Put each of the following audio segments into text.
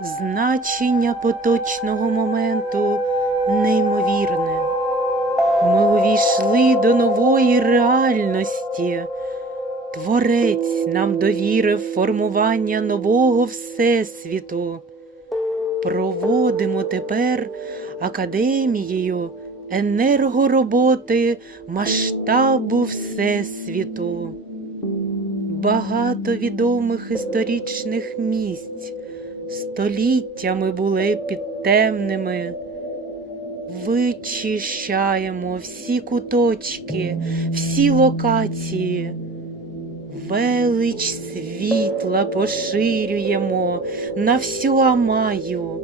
Значення поточного моменту неймовірне. Ми увійшли до нової реальності. Творець нам довірив формування нового Всесвіту. Проводимо тепер академією енергороботи масштабу Всесвіту. Багато відомих історичних місць століттями були підтемними. Вичищаємо всі куточки, всі локації. Велич світла поширюємо на всю Амаю.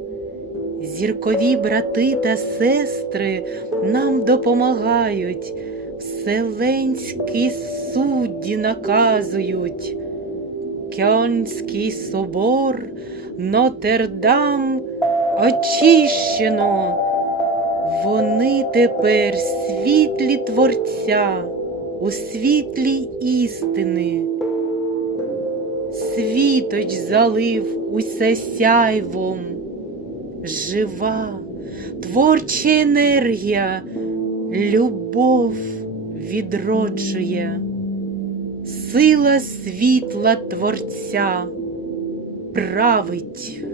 Зіркові брати та сестри нам допомагають, вселенські судді наказують. Кьонський собор, Нотердам очищено. Вони тепер світлі творця у світлі істини. Світоч залив усе сяйвом, жива, творча енергія, любов відроджує, сила світла Творця править.